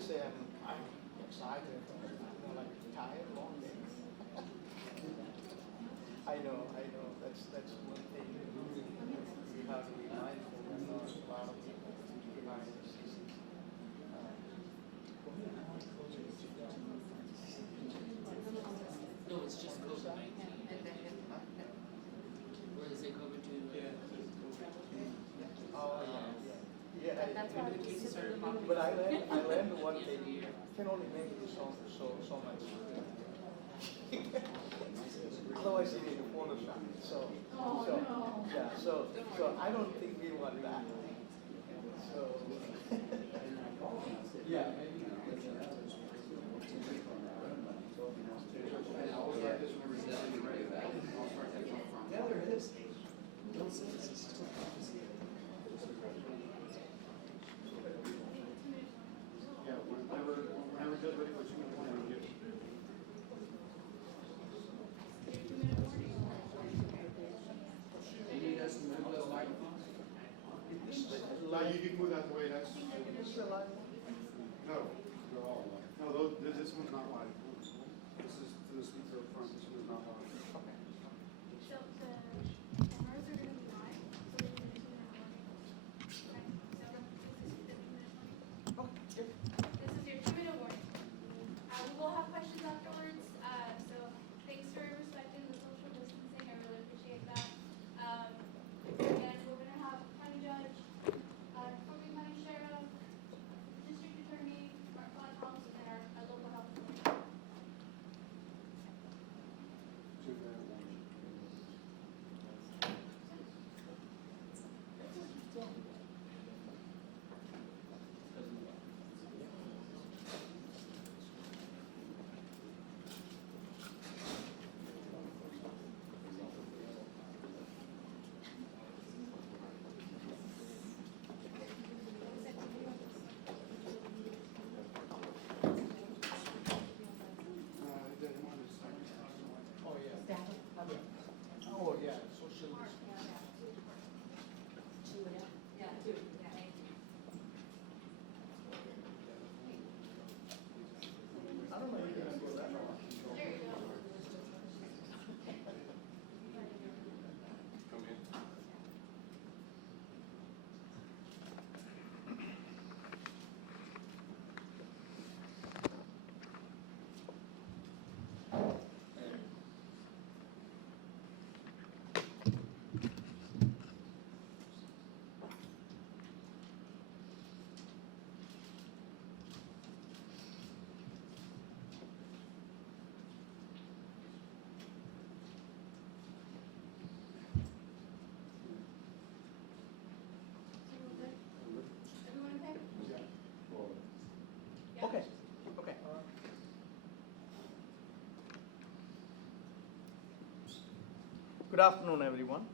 wouldn't say I'm excited. I'm like tired, long day. I know. That's one thing we have to be mindful of. A lot of people behind the scenes. No, it's just COVID-19. Or is it COVID-19? Oh yeah. That's why The cases are popping But up. I learned one Yeah, thing. yeah. Can only make you so much. Otherwise, you need a Photoshop. So I don't think we want that. So yeah. Yeah, there is. Yeah, whenever just ready for 2 minutes, we'll get. You need us to move those microphones? No, you can move that away, that's, This is a live one? no, they're all live. No, this one's not live. This is to the speaker up front, this one is not live. Okay. So the cameras are going to be live, so we're going to do an warning. Okay, so Okay. this is your 2-minute warning. We will have questions afterwards, so thanks for respecting the social distancing, I really appreciate that. Again, we're going to have county judge, Corbin County Sheriff, district attorney, our flag house, and our local health authority. 2 minute warning. Oh yeah. Oh yeah. Social. I don't know if you're gonna go that far. There you go. Come in. Everyone okay? Yeah. Okay. Okay. Good afternoon, everyone.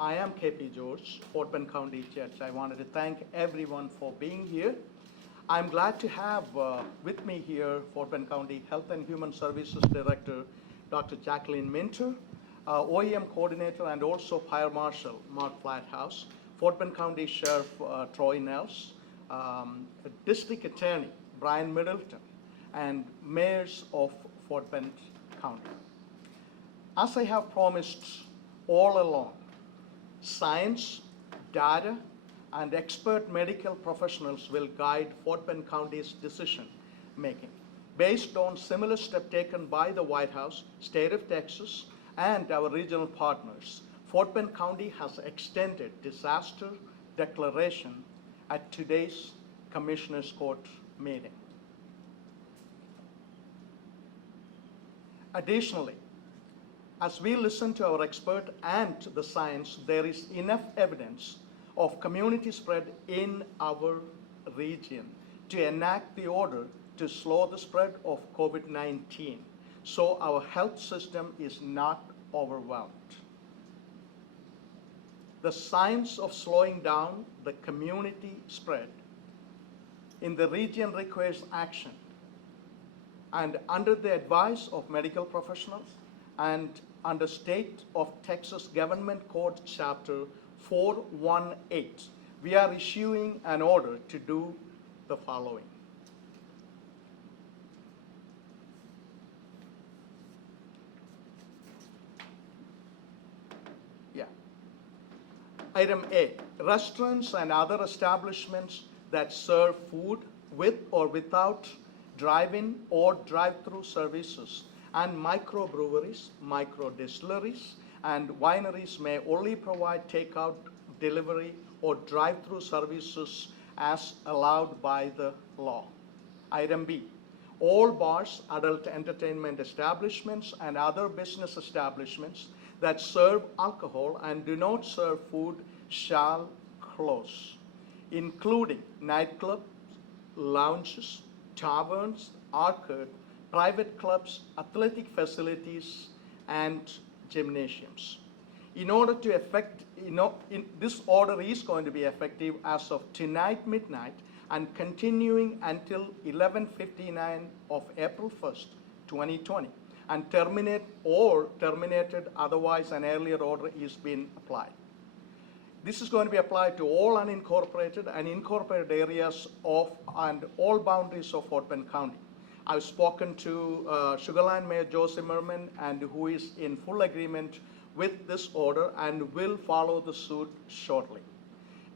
I am KP George, Fort Bend County Judge. I wanted to thank everyone for being here. I'm glad to have with me here Fort Bend County Health and Human Services Director, Dr. Jacqueline Minter, OEM Coordinator and also Fire Marshal Mark Flathouse, Fort Bend County Sheriff Troy Nels, District Attorney Brian Middleton, and mayors of Fort Bend County. As I have promised all along, science, data, and expert medical professionals will guide Fort Bend County's decision making based on similar steps taken by the White House, state of Texas, and our regional partners. Fort Bend County has extended disaster declaration at today's Commissioners Court meeting. Additionally, as we listen to our expert and the science, there is enough evidence of community spread in our region to enact the order to slow the spread of COVID-19, so our health system is not overwhelmed. The science of slowing down the community spread in the region requires action, and under the advice of medical professionals and under State of Texas Government Code Chapter 418, we are issuing an order to do the following. Item A, restaurants and other establishments that serve food with or without drive-in or drive-through services, and microbreweries, microdistilleries, and wineries may only provide takeout, delivery, or drive-through services as allowed by the law. Item B, all bars, adult entertainment establishments, and other business establishments that serve alcohol and do not serve food shall close, including nightclubs, lounges, taverns, arcade, private clubs, athletic facilities, and gymnasiums. In order to effect, this order is going to be effective as of tonight midnight and continuing until 11:59 of April 1st, 2020, and terminated otherwise an earlier order is being applied. This is going to be applied to all unincorporated and incorporated areas of and all boundaries of Fort Bend County. I've spoken to Sugar Land Mayor Joe Zimmerman, and who is in full agreement with this order and will follow the suit shortly.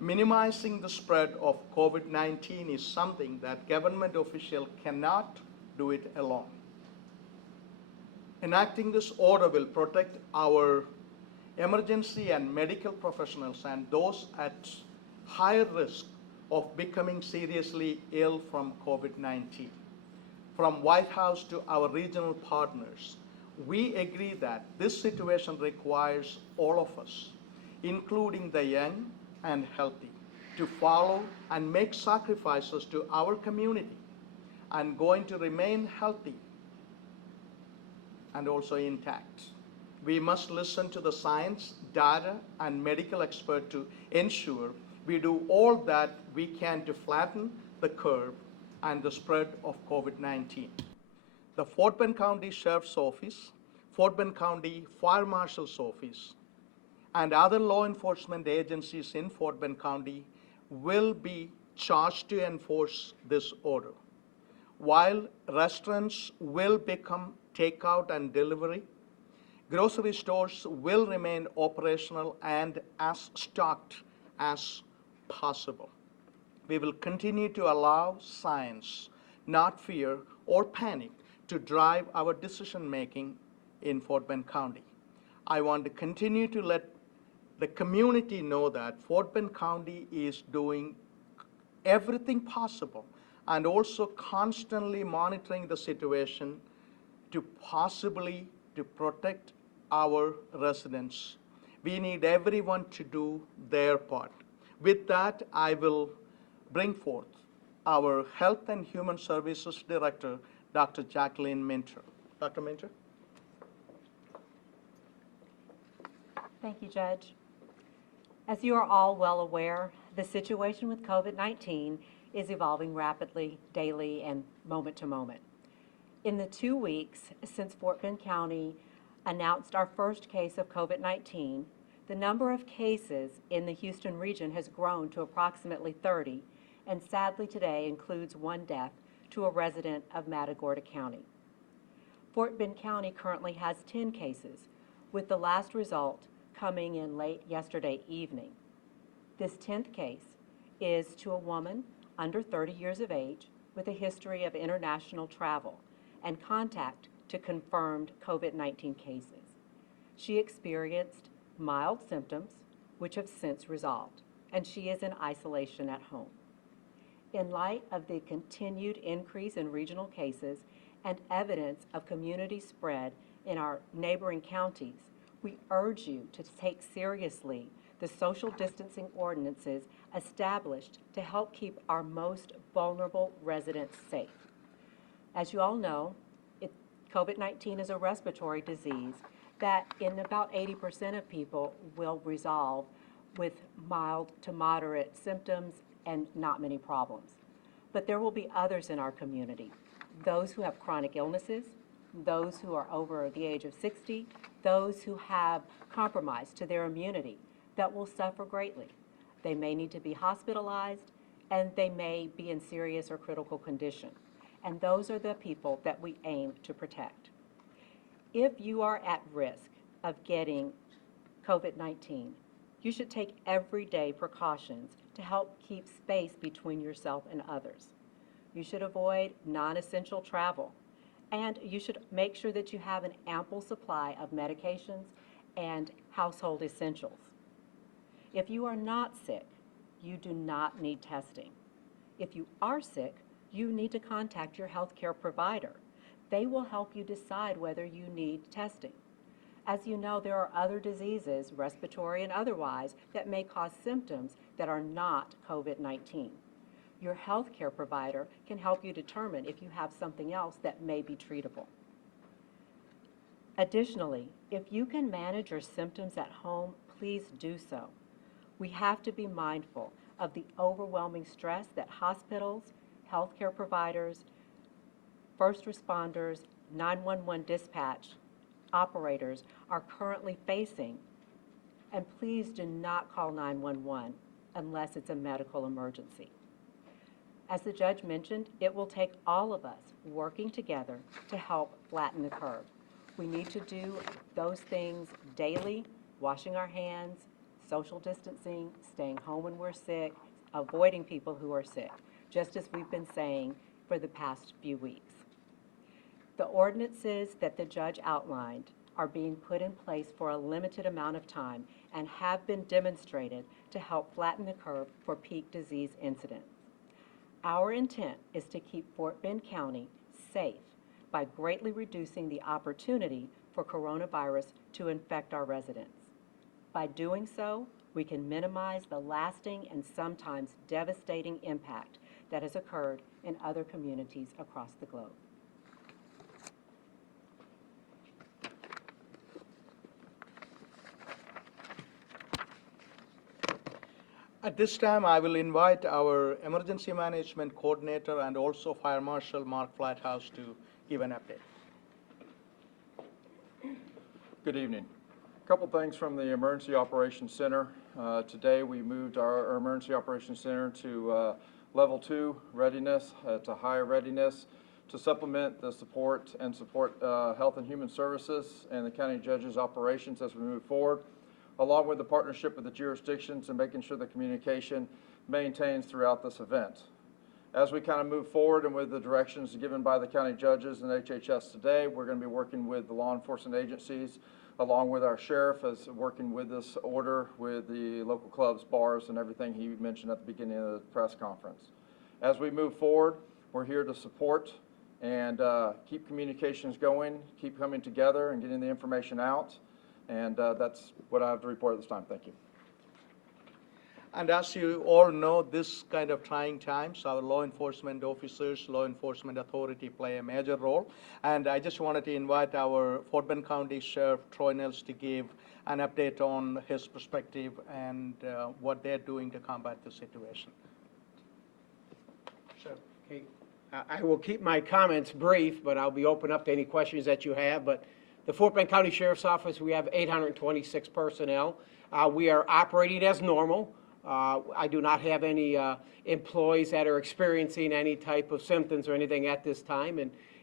Minimizing the spread of COVID-19 is something that government officials cannot do it alone. Enacting this order will protect our emergency and medical professionals and those at higher risk of becoming seriously ill from COVID-19. From White House to our regional partners, we agree that this situation requires all of us, including the young and healthy, to follow and make sacrifices to our community and going to remain healthy and also intact. We must listen to the science, data, and medical expert to ensure we do all that we can to flatten the curve and the spread of COVID-19. The Fort Bend County Sheriff's Office, Fort Bend County Fire Marshal's Office, and other law enforcement agencies in Fort Bend County will be charged to enforce this order. While restaurants will become takeout and delivery, grocery stores will remain operational and as stocked as possible. We will continue to allow science, not fear or panic, to drive our decision-making in Fort Bend County. I want to continue to let the community know that Fort Bend County is doing everything possible and also constantly monitoring the situation to possibly to protect our residents. We need everyone to do their part. With that, I will bring forth our Health and Human Services Director, Dr. Jacqueline Minter. Dr. Minter? Thank you, Judge. As you are all well aware, the situation with COVID-19 is evolving rapidly, daily, and moment to moment. In the 2 weeks since Fort Bend County announced our first case of COVID-19, the number of cases in the Houston region has grown to approximately 30, and sadly today includes one death to a resident of Matagorda County. Fort Bend County currently has 10 cases, with the last result coming in late yesterday evening. This 10th case is to a woman under 30 years of age with a history of international travel and contact to confirmed COVID-19 cases. She experienced mild symptoms, which have since resolved, and she is in isolation at home. In light of the continued increase in regional cases and evidence of community spread in our neighboring counties, we urge you to take seriously the social distancing ordinances established to help keep our most vulnerable residents safe. As you all know, COVID-19 is a respiratory disease that in about 80% of people will resolve with mild to moderate symptoms and not many problems. But there will be others in our community, those who have chronic illnesses, those who are over the age of 60, those who have compromise to their immunity that will suffer greatly. They may need to be hospitalized, and they may be in serious or critical condition. And those are the people that we aim to protect. If you are at risk of getting COVID-19, You should take everyday precautions to help keep space between yourself and others. You should avoid non-essential travel, and you should make sure that you have an ample supply of medications and household essentials. If you are not sick, you do not need testing. If you are sick, you need to contact your healthcare provider. They will help you decide whether you need testing. As you know, there are other diseases, respiratory and otherwise, that may cause symptoms that are not COVID-19. Your healthcare provider can help you determine if you have something else that may be treatable. Additionally, if you can manage your symptoms at home, please do so. We have to be mindful of the overwhelming stress that hospitals, healthcare providers, first responders, 911 dispatch operators are currently facing. And please do not call 911 unless it's a medical emergency. As the judge mentioned, it will take all of us working together to help flatten the curve. We need to do those things daily, washing our hands, social distancing, staying home when we're sick, avoiding people who are sick, just as we've been saying for the past few weeks. The ordinances that the judge outlined are being put in place for a limited amount of time and have been demonstrated to help flatten the curve for peak disease incidents. Our intent is to keep Fort Bend County safe by greatly reducing the opportunity for coronavirus to infect our residents. By doing so, we can minimize the lasting and sometimes devastating impact that has occurred in other communities across the globe. At this time, I will invite our Emergency Management Coordinator and also Fire Marshal Mark Flathouse to give an update. Good evening. A couple things from the Emergency Operations Center. Today we moved our Emergency Operations Center to level 2 readiness, to higher readiness, to supplement the support Health and Human Services and the County Judge's operations as we move forward, along with the partnership with the jurisdictions and making sure the communication maintains throughout this event. As we kind of move forward and with the directions given by the county judges and HHS today, we're going to be working with the law enforcement agencies along with our sheriff as working with this order with the local clubs, bars, and everything he mentioned at the beginning of the press conference. As we move forward, we're here to support and keep communications going, keep coming together and getting the information out. And that's what I have to report at this time. Thank you. And as you all know, this kind of trying times, our law enforcement officers, law enforcement authority play a major role. And I just wanted to invite our Fort Bend County Sheriff Troy Nels to give an update on his perspective and what they're doing to combat the situation. Sheriff. Okay. I will keep my comments brief, but I'll be open up to any questions that you have. But the Fort Bend County Sheriff's Office, we have 826 personnel. We are operating as normal. I do not have any employees that are experiencing any type of symptoms or anything at this time.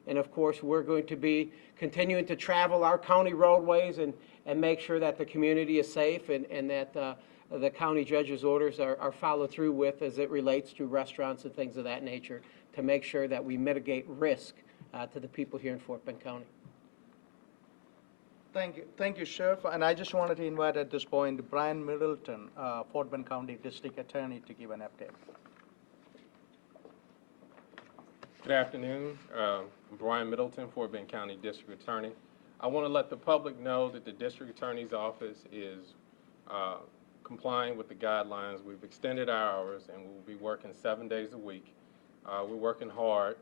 And of course, we're going to be continuing to travel our county roadways and make sure that the community is safe and that the county judge's orders are followed through with as it relates to restaurants and things of that nature to make sure that we mitigate risk to the people here in Fort Bend County. Thank you, Sheriff. And I just wanted to invite at this point Brian Middleton, Fort Bend County District Attorney, to give an update. Good afternoon. I'm Brian Middleton, Fort Bend County District Attorney. I want to let the public know that the District Attorney's Office is complying with the guidelines. We've extended our hours and we'll be working 7 days a week. We're working hard.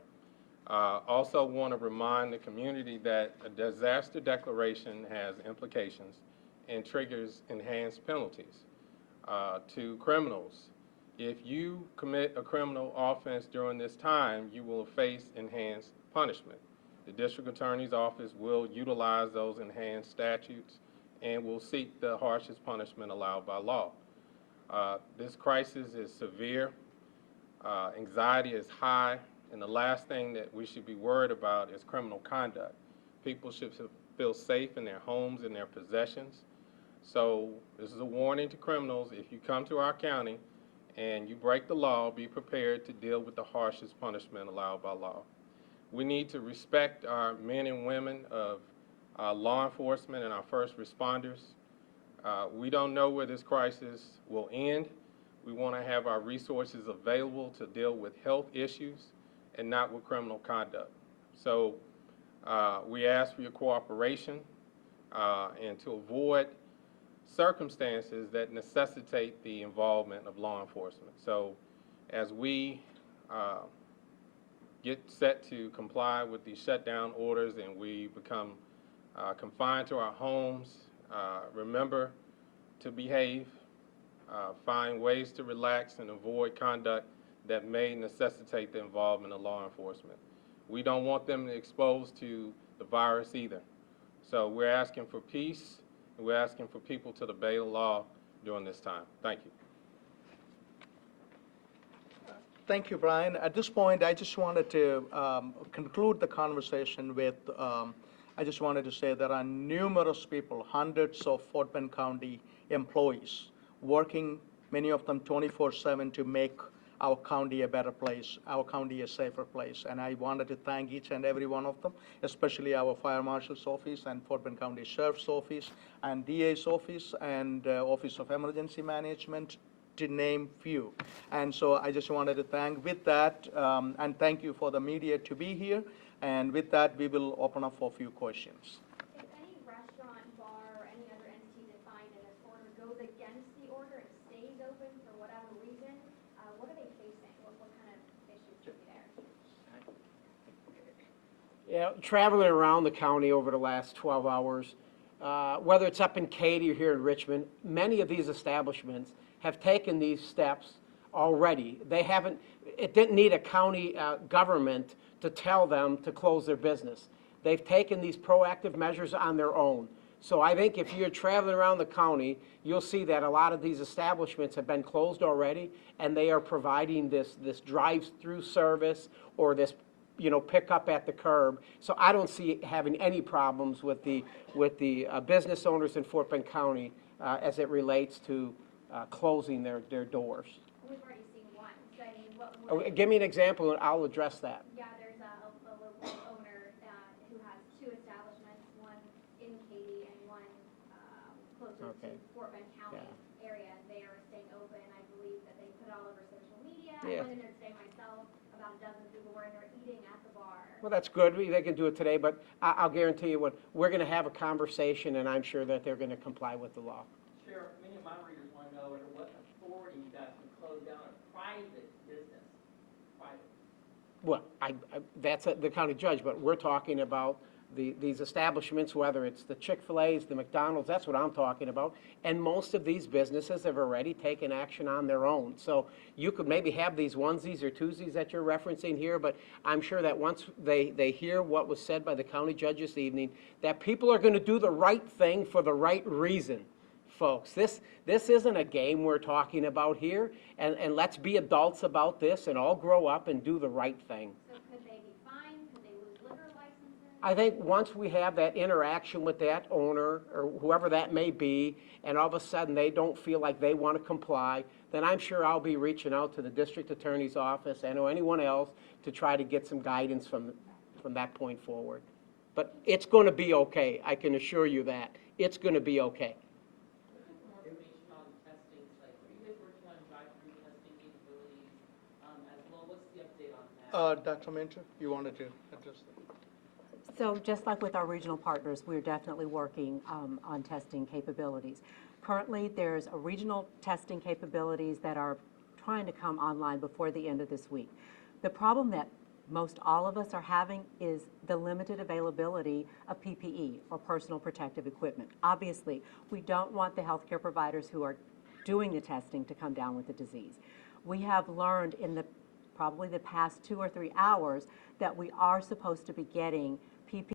Also want to remind the community that a disaster declaration has implications and triggers enhanced penalties to criminals. If you commit a criminal offense during this time, you will face enhanced punishment. The District Attorney's Office will utilize those enhanced statutes and will seek the harshest punishment allowed by law. This crisis is severe. Anxiety is high. And the last thing that we should be worried about is criminal conduct. People should feel safe in their homes and their possessions. So this is a warning to criminals. If you come to our county and you break the law, be prepared to deal with the harshest punishment allowed by law. We need to respect our men and women of law enforcement and our first responders. We don't know where this crisis will end. We want to have our resources available to deal with health issues and not with criminal conduct. So we ask for your cooperation and to avoid circumstances that necessitate the involvement of law enforcement. So as we get set to comply with these shutdown orders and we become confined to our homes, remember to behave, find ways to relax and avoid conduct that may necessitate the involvement of law enforcement. We don't want them exposed to the virus either. So we're asking for peace, and we're asking for people to obey the law during this time. Thank you. Thank you, Brian. At this point, I just wanted to conclude the conversation with, I just wanted to say there are numerous people, hundreds of Fort Bend County employees, working, many of them 24/7, to make our county a better place, our county a safer place. And I wanted to thank each and every one of them, especially our Fire Marshal's office and Fort Bend County Sheriff's office and DA's office and Office of Emergency Management, to name few. And so I just wanted to thank with that, and thank you for the media to be here. And with that, we will open up for a few questions. If any restaurant, bar, or any other entity defined in this order goes against the order and stays open for whatever reason, what are they facing? What kind of issues could be there? Yeah, traveling around the county over the last 12 hours, whether it's up in Katy or here in Richmond, many of these establishments have taken these steps already. They haven't, it didn't need a county government to tell them to close their business. They've taken these proactive measures on their own. So I think if you're traveling around the county, you'll see that a lot of these establishments have been closed already, and they are providing this drive-through service or this, pick up at the curb. So I don't see having any problems with the business owners in Fort Bend County as it relates to closing their doors. We've already seen one. So what Give me an example and I'll address that. Yeah, there's a local owner who has two establishments, one in Katy and one closer Okay. to Fort Bend County area. They are staying open. I believe that they put it all over social media. Yeah. I went in there today myself. About a dozen people were in there eating at the bar. Well, that's good. They can do it today, but I'll guarantee you we're going to have a conversation, and I'm sure that they're going to comply with the law. Sheriff, many of my readers want to know under what authority you guys can close down a private business. Private. Well, that's the county judge, but we're talking about these establishments, whether it's the Chick-fil-A's, the McDonald's, that's what I'm talking about. And most of these businesses have already taken action on their own. So you could maybe have these onesies or twosies that you're referencing here, but I'm sure that once they hear what was said by the county judge this evening, that people are going to do the right thing for the right reason. Folks, this isn't a game we're talking about here, and let's be adults about this and all grow up and do the right thing. So could they be fined? Could they lose liquor licenses? I think once we have that interaction with that owner or whoever that may be, and all of a sudden they don't feel like they want to comply, then I'm sure I'll be reaching out to the district attorney's office and or anyone else to try to get some guidance from that point forward. But it's going to be okay. I can assure you that. It's going to be okay. Looking for more information on testing sites. Are you guys working on drive-through testing capabilities as well? What's the update on that? Dr. Minter, you wanted to address that? So just like with our regional partners, we're definitely working on testing capabilities. Currently, there's a regional testing capabilities that are trying to come online before the end of this week. The problem that most all of us are having is the limited availability of PPE, or personal protective equipment. Obviously, we don't want the healthcare providers who are doing the testing to come down with the disease. We have learned in probably the past 2 or 3 hours that we are supposed to be getting PPE.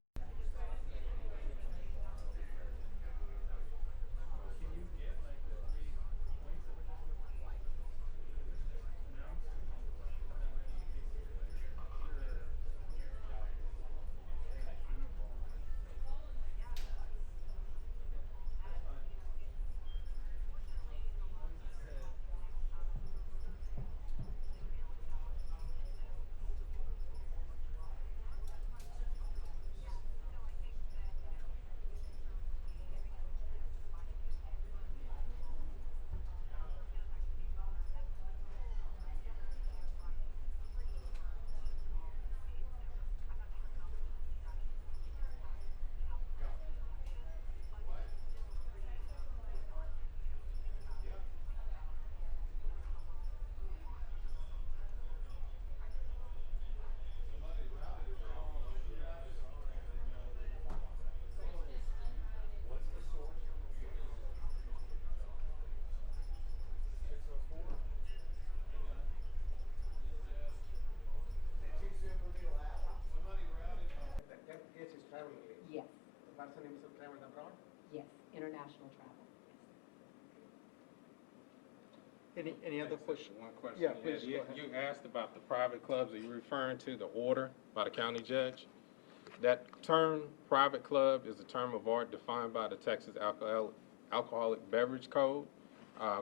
Any other question? One question. Yeah, please go ahead. You asked about the private clubs. Are you referring to the order by the county judge? That term, private club, is a term of art defined by the Texas Alcoholic Beverage Code.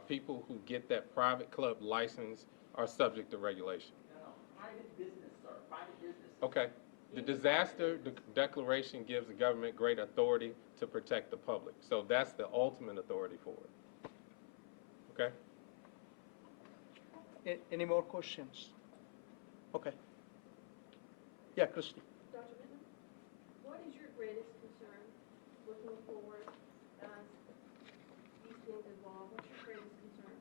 People who get that private club license are subject to regulation. No, private business, sir, private business. Okay. The disaster declaration gives the government great authority to protect the public. So that's the ultimate authority for it. Okay? Any more questions? Okay. Yeah, Christy. Dr. Minton, what is your greatest concern looking forward as these things evolve? What's your greatest concern?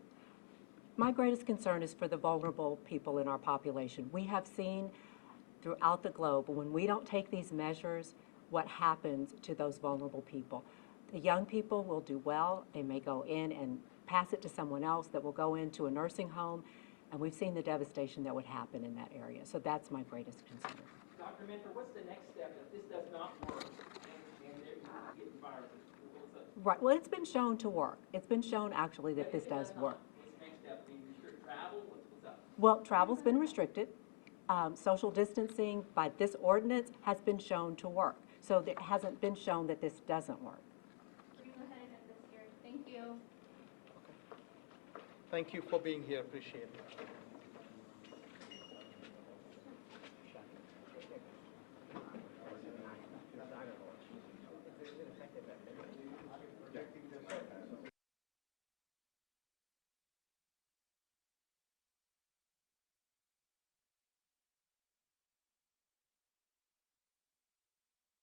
My greatest concern is for the vulnerable people in our population. We have seen throughout the globe, when we don't take these measures, what happens to those vulnerable people. The young people will do well. They may go in and pass it to someone else that will go into a nursing home, and we've seen the devastation that would happen in that area. So that's my greatest concern. Dr. Mentor, what's the next step if this does not work and they're getting viruses? What's up? Right, well, it's been shown to work. It's been shown actually that this If it does work. What's the next step? Do you restrict travel? What's up? Well, travel's been restricted. Social distancing by this ordinance has been shown to work. So it hasn't been shown that this doesn't work. We go ahead and end this here. Thank you. Thank you for being here, appreciate it.